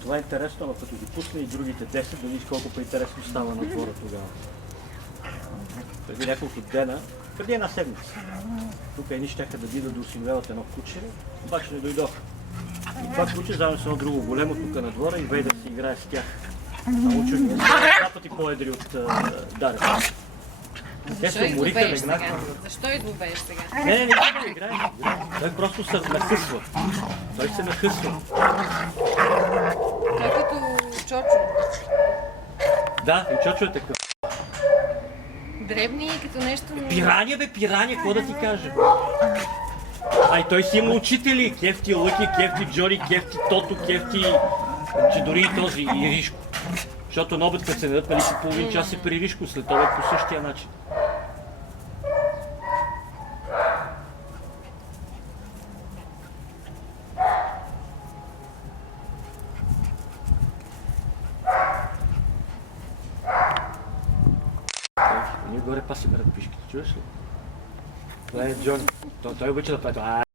Това е интересно, но като ги пусне и другите 10, да видиш колко по-интересно става на двора тогава. Преди няколко дена, преди една седмица, тук едни щяха да бидат да осиновяват едно куче, обаче не дойдоха. И това куче заедно с едно друго големо тук на двора и Вейдър си играе с тях. А учени са два пъти по-едри от Дарев. Те се умориха еднакво. Защо излобееш сега? Не играе. Той просто се нахъсва. Той се нахъсва. Той е като Чочо. Да, и Чочо е такъв. Дребни и като нещо... Пирания, какво да ти кажа? Ай, той си има учители. Кефти Лъки, кефти Джори, кефти Тото, кефти... че дори и този, и Ришко. Защото на обед, като се дадат, нали си половин час е при Ришко, след обед по същия начин. Ние горе паси берат пишките, чуваш ли? Това е Джони. Той обича да прави това.